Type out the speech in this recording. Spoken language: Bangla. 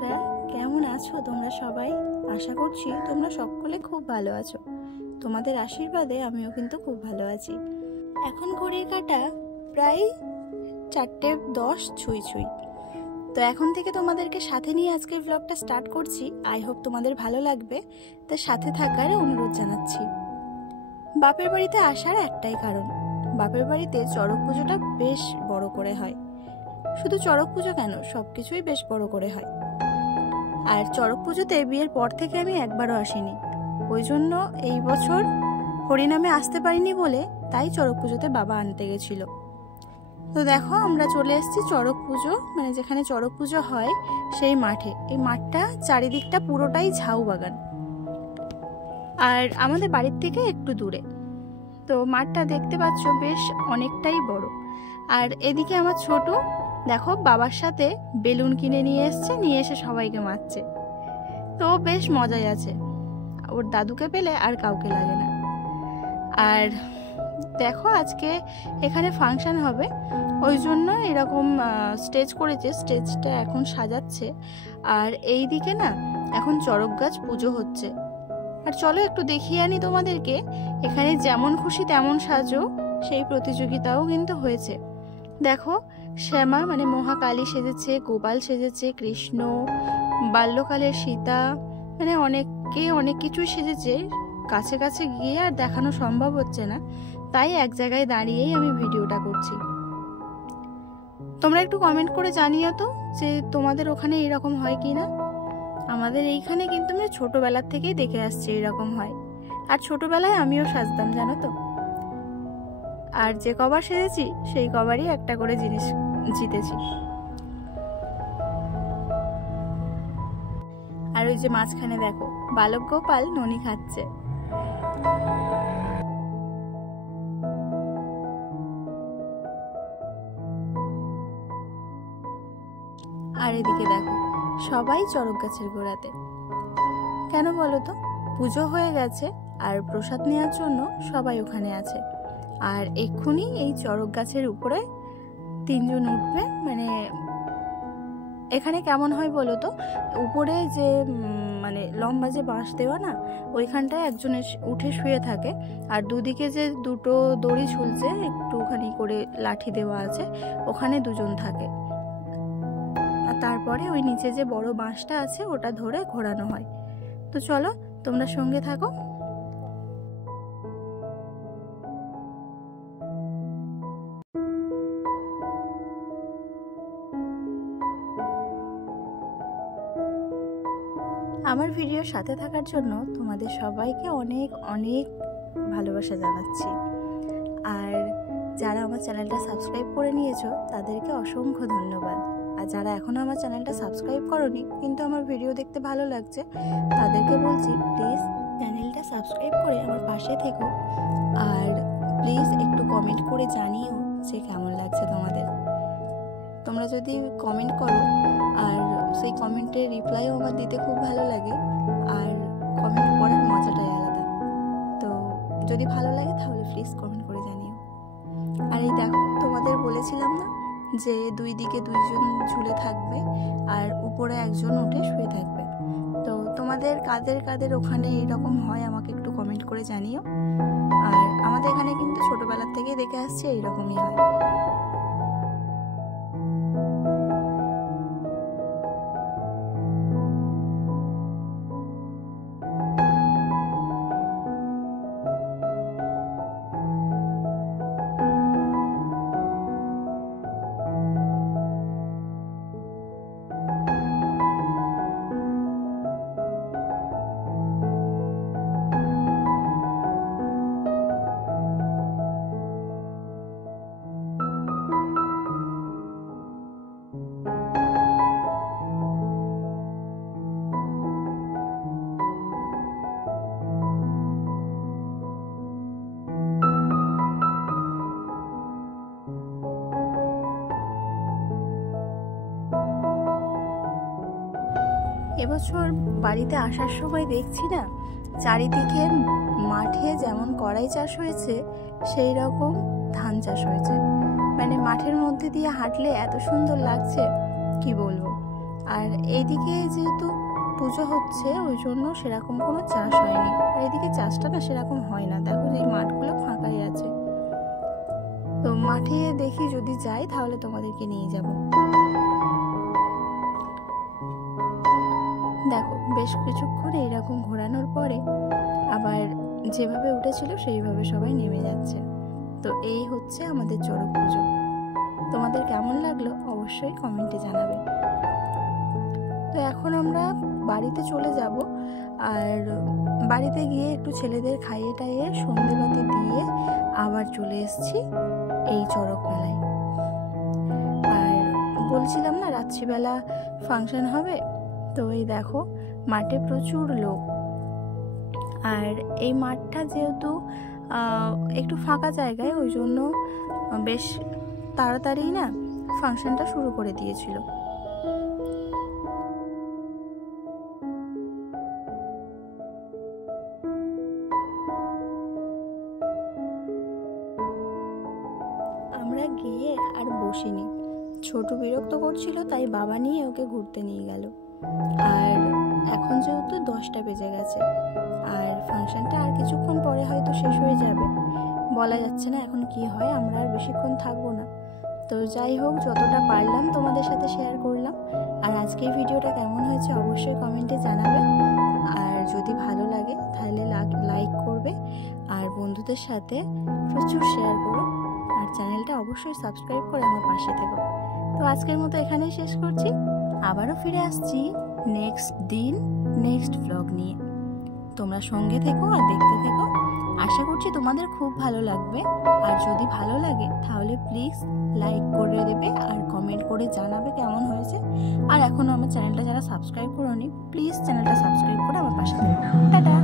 বন্ধুরা, কেমন আছো তোমরা সবাই? আশা করছি তোমরা সকলে খুব ভালো আছো। তোমাদের আশীর্বাদে আমিও কিন্তু খুব ভালো আছি। এখন ঘড়ির কাঁটা প্রায় 4:10 ছুঁই ছুঁই। তো এখন থেকে তোমাদেরকে সাথে নিয়ে আজকের ব্লগটা স্টার্ট করছি। আই হোপ তোমাদের ভালো লাগবে, তো সাথে থাকার অনুরোধ জানাচ্ছি। বাপের বাড়িতে আসার একটাই কারণ, বাপের বাড়িতে চড়ক পুজোটা বেশ বড় করে হয়। শুধু চড়ক পুজো কেন, সবকিছুই বেশ বড় করে হয়। আর চড়ক পুজোতে বিয়ের পর থেকে আমি একবারও আসিনি, ওই জন্য এই বছর হরিনামে আসতে পারিনি বলে তাই চড়ক পুজোতে বাবা আনতে গেছিল। তো দেখো আমরা চলে এসেছি চড়ক পুজো, মানে যেখানে চড়ক পুজো হয় সেই মাঠে। এই মাঠটা চারিদিকটা পুরোটাই ঝাউ বাগান, আর আমাদের বাড়ির থেকে একটু দূরে। তো মাঠটা দেখতে পাচ্ছ বেশ অনেকটাই বড়। আর এদিকে আমার ছোট দেখো বাবার সাথে বেলুন কিনে নিয়ে এসে সবাইকে মারছে। তো বেশ মজাই আছে, ওর দাদুকে পেলে আর কাউকে লাগে না। আর দেখো আজকে এখানে ফাংশন হবে, ওই জন্য এরকম স্টেজ করেছে, স্টেজটা এখন সাজাচ্ছে। আর এই দিকে না এখন চড়ক গাছ পুজো হচ্ছে। আর চলো একটু দেখিয়ে আনি তোমাদেরকে, এখানে যেমন খুশি তেমন সাজো সেই প্রতিযোগিতাও কিন্তু হয়েছে। দেখো শ্যামা মানে মহাকালী সেজেছে, গোপাল সেজেছে, কৃষ্ণ, বাল্যকালের সীতা, মানে অনেকে অনেক কিছুই সেজেছে। কাছে কাছে গিয়ে আর দেখানো সম্ভব হচ্ছে না, তাই এক জায়গায় দাঁড়িয়েই আমি ভিডিওটা করছি। তোমরা একটু কমেন্ট করে জানিও তো যে তোমাদের ওখানে এরকম হয় কি না। আমাদের এইখানে কিন্তু আমরা ছোটবেলার থেকেই দেখে আসছি এরকম হয়। আর ছোটবেলায় আমিও সাজতাম জানো তো। আর যে কবার সেজেছি সেই কবারই একটা করে জিনিস জিতেছি। আর ওই যে মাঝখানে দেখো বালক গোপাল ননি খাচ্ছে। আর এদিকে দেখো সবাই চড়ক গাছের গোড়াতে। কেন বলো তো? পুজো হয়ে গেছে আর প্রসাদ নেওয়ার জন্য সবাই ওখানে আছে। আর এক্ষুনি এই চড়ক গাছের উপরে 3 জন উঠবে। মানে এখানে কেমন হয় বলো তো, উপরে যে মানে লম্বা যে বাঁশ দেওয়া না, ওইখানটায় একজন উঠে শুয়ে থাকে। আর দুদিকে যে দুটো দড়ি ঝুলছে, একটুখানি করে লাঠি দেওয়া আছে, ওখানে 2 জন থাকে। আর তারপরে ওই নিচে যে বড় বাঁশটা আছে ওটা ধরে ঘোরানো হয়। তো চলো তোমরা সঙ্গে থাকো। আমার ভিডিওর সাথে থাকার জন্য তোমাদের সবাইকে অনেক অনেক ভালোবাসা জানাচ্ছি। আর যারা আমার চ্যানেলটা সাবস্ক্রাইব করে নিয়েছো তাদেরকে অসংখ্য ধন্যবাদ। আর যারা এখনো আমার চ্যানেলটা সাবস্ক্রাইব করোনি কিন্তু আমার ভিডিও দেখতে ভালো লাগছে, তাদেরকে বলছি প্লিজ চ্যানেলটা সাবস্ক্রাইব করে আমার পাশে থেকো। আর প্লিজ একটু কমেন্ট করে জানিও যে কেমন লাগছে তোমাদের। তোমরা যদি কমেন্ট করো আর সেই কমেন্টের রিপ্লাইও আমার দিতে খুব ভালো লাগে। আর কমেন্ট পড়ার মজাটাই আলাদা। তো যদি ভালো লাগে তাহলে প্লিজ কমেন্ট করে জানিও। আর এই দেখো তোমাদের বলেছিলাম না যে 2 দিকে 2 জন ঝুলে থাকবে আর উপরে একজন উঠে শুয়ে থাকবে। তো তোমাদের কাদের কাদের ওখানে এরকম হয় আমাকে একটু কমেন্ট করে জানিও। আর আমাদের এখানে কিন্তু ছোটবেলার থেকেই দেখে আসছি এইরকমই হয়। এবছর বাড়িতে আসার সময় দেখছি না চারিদিকে মাঠে যেমন কড়াই চাষ হয়েছে সেই রকম ধান চাষ হয়েছে। মানে মাঠের মধ্যে দিয়ে হাঁটলে এত সুন্দর লাগছে কি বলবো। আর এইদিকে যেহেতু পুজো হচ্ছে ওই জন্য সেরকম কোনো চাষ হয়নি, আর এদিকে চাষটা না সেরকম হয় না। দেখো এই মাঠগুলো ফাঁকাই আছে, তো মাঠে দেখি যদি যাই তাহলে তোমাদেরকে নিয়ে যাব। দেখো বেশ কিছুক্ষণ এইরকম ঘোরানোর পরে আবার যেভাবে উঠেছিল সেইভাবে সবাই নেমে যাচ্ছে। তো এই হচ্ছে আমাদের চড়ক পুজো। তোমাদের কেমন লাগলো অবশ্যই কমেন্টে জানাবে। তো এখন আমরা বাড়িতে চলে যাব, আর বাড়িতে গিয়ে একটু ছেলেদের খাইয়ে টাইয়ে সন্ধেবাতি দিয়ে আবার চলে এসেছি এই চড়ক মেলায়। আর বলছিলাম না রাত্রিবেলা ফাংশন হবে, তো এই দেখো মাঠে প্রচুর লোক। আর এই মাঠটা যেহেতু একটু ফাঁকা জায়গায়, ওই জন্য বেশ তাড়াতাড়ি না ফাংশনটা শুরু করে দিয়েছিল। আমরা গিয়ে আর বসিনি, ছোট বিরক্ত করছিল, তাই বাবা নিয়ে ওকে ঘুরতে নিয়ে গেল। আর এখন যেহেতু 10টা বেজে গেছে, আর ফাংশনটা আর কিছুক্ষণ পরে হয়তো শেষ হয়ে যাবে, বলা যাচ্ছে না এখন কি হয়। আমরা আর বেশিক্ষণ থাকবো না। তো যাই হোক, যতটা পারলাম তোমাদের সাথে শেয়ার করলাম। আর আজকের ভিডিওটা কেমন হয়েছে অবশ্যই কমেন্টে জানাবে, আর যদি ভালো লাগে তাহলে লাইক করবে, আর বন্ধুদের সাথে প্রচুর শেয়ার করো, আর চ্যানেলটা অবশ্যই সাবস্ক্রাইব করে আমার পাশে থেকো। তো আজকের মতো এখানেই শেষ করছি, আবারও ফিরে আসছি নেক্সট দিন নেক্সট ব্লগ নিয়ে। তোমরা সঙ্গে থেকো আর দেখতে থেকো, আশা করছি তোমাদের খুব ভালো লাগবে। আর যদি ভালো লাগে তাহলে প্লিজ লাইক করে দেবে আর কমেন্ট করে জানাবে কেমন হয়েছে। আর এখনও আমার চ্যানেলটা যারা সাবস্ক্রাইব করোনি, প্লিজ চ্যানেলটা সাবস্ক্রাইব করে আমার পাশে থেকো। টাটা।